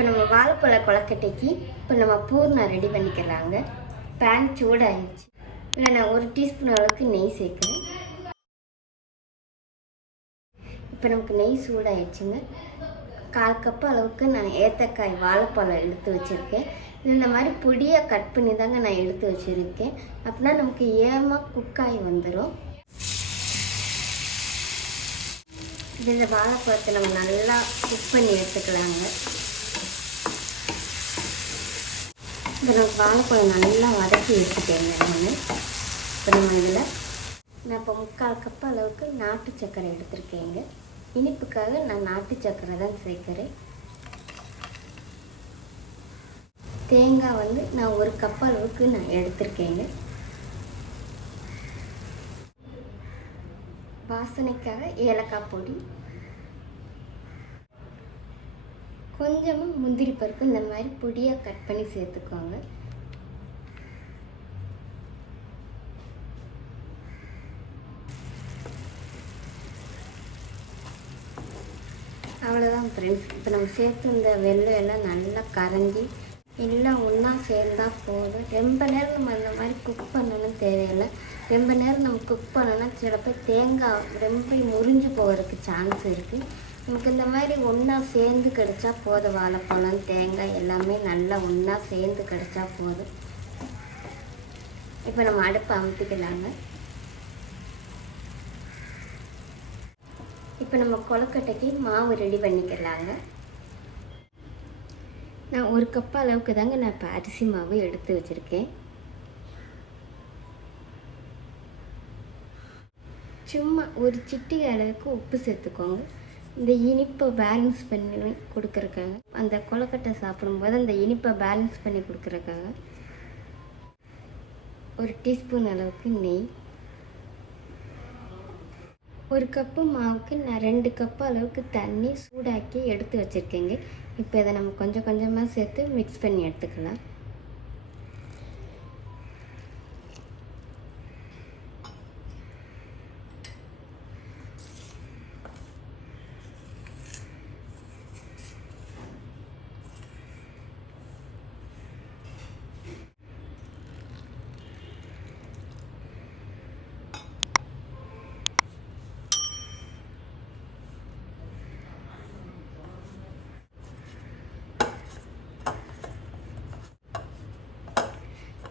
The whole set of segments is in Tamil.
இப்போ நம்ம வாழைப்பழ கொழுக்கட்டைக்கு இப்போ நம்ம பூர்ணம் ரெடி பண்ணிக்கலாங்க. பேன் சூடாகிடுச்சு. இல்லை நான் 1 டீஸ்பூன் அளவுக்கு நெய் சேர்க்குறேன். இப்போ நமக்கு நெய் சூடாகிடுச்சுங்க. 1/4 கப் அளவுக்கு நான் ஏத்தக்காய் வாழைப்பழம் எடுத்து வச்சுருக்கேன். இந்த மாதிரி பொடியாக கட் பண்ணி தாங்க நான் எடுத்து வச்சுருக்கேன். அப்படின்னா நமக்கு ஏமாக குக்காய் வந்துடும். இதில் வாழைப்பழத்தை நம்ம நல்லா குக் பண்ணி எடுத்துக்கலாங்க. இப்போ நம்ம வாழைப்பழம் நல்லா வதக்கி எடுத்துட்டேங்க நான். இப்போ நம்ம இதில் நான் இப்போ 3/4 கப் அளவுக்கு நாட்டு சர்க்கரை எடுத்துருக்கேங்க. இனிப்புக்காக நான் நாட்டு சர்க்கரை தான் சேர்க்குறேன். தேங்காய் வந்து நான் 1 கப் அளவுக்கு நான் எடுத்துருக்கேங்க. வாசனைக்காக ஏலக்காய் பொடி, கொஞ்சமாக முந்திரி பருப்பு இந்த மாதிரி பொடியாக கட் பண்ணி சேர்த்துக்கோங்க. அவ்வளோதான் ஃப்ரெண்ட்ஸ். இப்போ நம்ம சேர்த்து இந்த வெள்ளம் எல்லாம் நல்லா கரைஞ்சி எல்லாம் ஒன்றா சேர்ந்தால் போதும். ரொம்ப நேரம் நம்ம அந்த மாதிரி குக் பண்ணணும் தேவையில்லை. ரொம்ப நேரம் நம்ம குக் பண்ணோன்னா சிலப்போ தேங்காய் ரொம்ப முறிஞ்சு போகிறதுக்கு சான்ஸ் இருக்குது. நமக்கு இந்த மாதிரி ஒன்றா சேர்ந்து கிடச்சா போதும். வாழைப்பழம் தேங்காய் எல்லாமே நல்லா ஒன்றா சேர்ந்து கிடச்சா போதும். இப்போ நம்ம அடுப்பை அமுத்திக்கலாங்க. இப்போ நம்ம கொழுக்கட்டைக்கு மாவு ரெடி பண்ணிக்கலாங்க. நான் 1 கப் அளவுக்கு தாங்க நான் இப்போ அரிசி மாவு எடுத்து வச்சுருக்கேன். சும்மா ஒரு சிட்டிகை அளவுக்கு உப்பு சேர்த்துக்கோங்க. இந்த இனிப்பை பேலன்ஸ் பண்ணி கொடுக்குறக்காக, அந்த கொழுக்கட்டை சாப்பிடும்போது அந்த இனிப்பை பேலன்ஸ் பண்ணி கொடுக்குறக்காக 1 டீஸ்பூன் அளவுக்கு நெய். 1 கப்பு மாவுக்கு நான் 2 கப்பு அளவுக்கு தண்ணி சூடாக்கி எடுத்து வச்சுருக்கேங்க. இப்போ இதை நம்ம கொஞ்சம் கொஞ்சமாக சேர்த்து மிக்ஸ் பண்ணி எடுத்துக்கலாம்.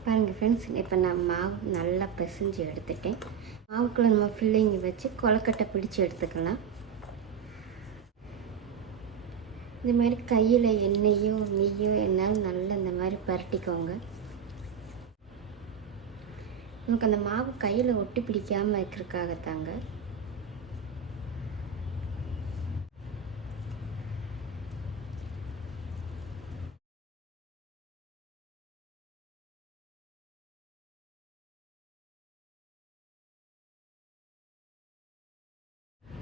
பாருங்கள் ஃப்ரெண்ட்ஸ், இப்போ நான் மாவு நல்லா பிசைஞ்சு எடுத்துட்டேன். மாவுக்குள்ளே நம்ம ஃபில்லிங் வச்சு கொழுக்கட்டை பிடிச்சி எடுத்துக்கலாம். இந்த மாதிரி கையில் எண்ணெயோ நெய்யோ என்னாலும் நல்லா இந்த மாதிரி பரட்டிக்கோங்க. நமக்கு அந்த மாவு கையில் ஒட்டி பிடிக்காமல் இருக்கிறதுக்காகத்தாங்க.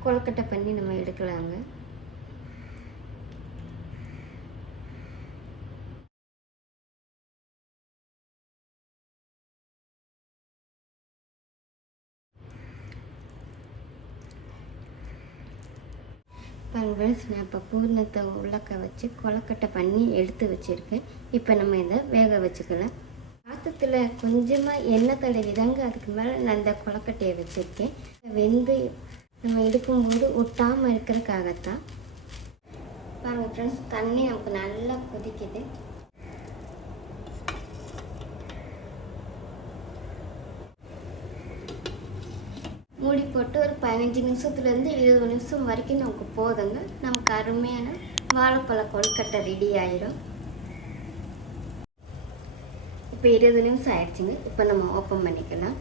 கொழுக்கட்டை பண்ணி நம்ம எடுக்கலாங்க. பாருங்கள், நான் இப்போ பூர்ணத்தை உள்ளக்க வச்சு கொழுக்கட்டை பண்ணி எடுத்து வச்சுருக்கேன். இப்போ நம்ம இதை வேக வச்சுக்கலாம். பாத்திரத்தில் கொஞ்சமாக எண்ணெய் தடவி தாங்க அதுக்கு மேலே நான் இந்த கொழுக்கட்டையை வச்சுருக்கேன். வெந்து நம்ம எடுக்கும்போது ஒட்டாமல் இருக்கிறதுக்காகத்தான். பாருங்கள் ஃப்ரெண்ட்ஸ், தண்ணி நமக்கு நல்லா கொதிக்குது. மூடி போட்டு ஒரு 15 நிமிஷத்துலேருந்து 20 நிமிஷம் வரைக்கும் நமக்கு போதுங்க. நமக்கு அருமையான வாழைப்பழ கொழுக்கட்டை ரெடி ஆயிடும். இப்போ 20 நிமிஷம் ஆயிடுச்சுங்க. இப்போ நம்ம ஓப்பன் பண்ணிக்கலாம்.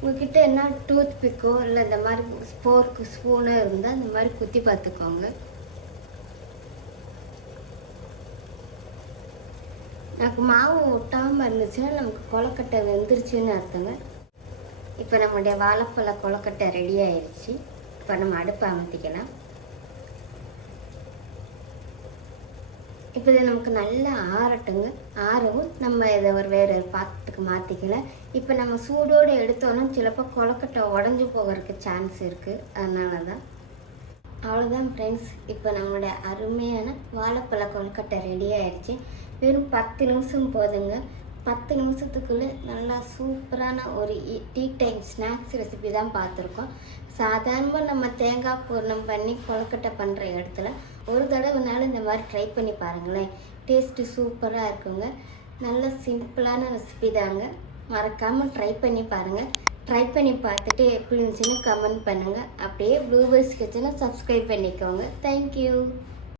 உங்கள்கிட்ட என்ன டூத் பிக்கோ இல்லை இந்த மாதிரி ஸ்போர்க்கு ஸ்பூனோ இருந்தால் இந்த மாதிரி குத்தி பார்த்துக்கோங்க. நமக்கு மாவு ஒட்டாமல் இருந்துச்சுன்னா நமக்கு கொழுக்கட்டை வெந்துருச்சுன்னு அர்த்தங்க. இப்போ நம்மளுடைய வாழைப்பழ கொழுக்கட்டை ரெடி ஆயிடுச்சு. இப்போ நம்ம அடுப்பை அமர்த்திக்கலாம். இப்போ இது நமக்கு நல்லா ஆறட்டுங்க. ஆறவும் நம்ம இதை வேறு பாத்திரத்துக்கு மாற்றிக்கலாம். இப்போ நம்ம சூடோடு எடுத்தோன்னா சிலப்போ கொழுக்கட்டை உடஞ்சி போகிறதுக்கு சான்ஸ் இருக்குது. அதனால தான் அவ்வளோதான் ஃப்ரெண்ட்ஸ், இப்போ நம்மளுடைய அருமையான வாழைப்பழ கொழுக்கட்டை ரெடி ஆயிடுச்சு. வெறும் 10 நிமிஷம் போதுங்க. 10 நிமிஷத்துக்குள்ளே நல்லா சூப்பரான ஒரு டீ டைம் ஸ்நாக்ஸ் ரெசிபி தான் பார்த்துருக்கோம். சாதாரணமாக நம்ம தேங்காய் பூர்ணம் பண்ணி கொழுக்கட்டை பண்ணுற இடத்துல ஒரு தடவைனாலும் இந்த மாதிரி ட்ரை பண்ணி பாருங்களேன். டேஸ்ட்டு சூப்பராக இருக்குங்க. நல்ல சிம்பிளான ரெசிபி தாங்க. மறக்காமல் ட்ரை பண்ணி பாருங்கள். ட்ரை பண்ணி பார்த்துட்டு எப்படி இருந்துச்சுன்னு கமெண்ட் பண்ணுங்கள். அப்படியே ப்ளூபர்ஸ் கிச்சனை சப்ஸ்கிரைப் பண்ணிக்கோங்க. தேங்க்யூ.